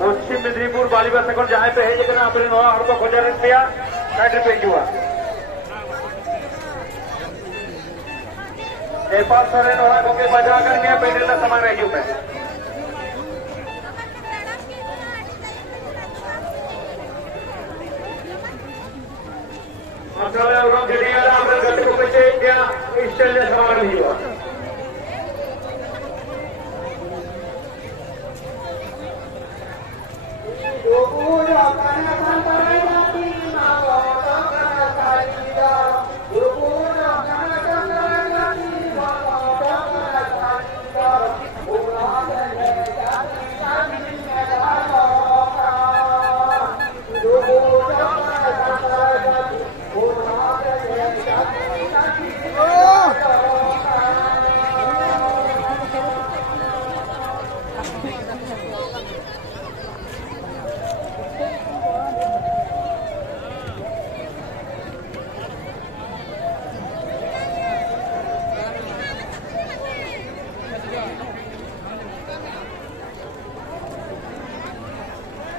पश्चिम Medinipur बालिबा second जहां पे है जेकना अपने नवा हड़को खोजा रुपया 60 रुपया जुआ ए पास सरे नवा को के बजा करके पेंडल का सामान रह जुए मतलब orang jadi ada ambil ganti ko peche dia istilahnya saman reh जुआ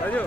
Ayo.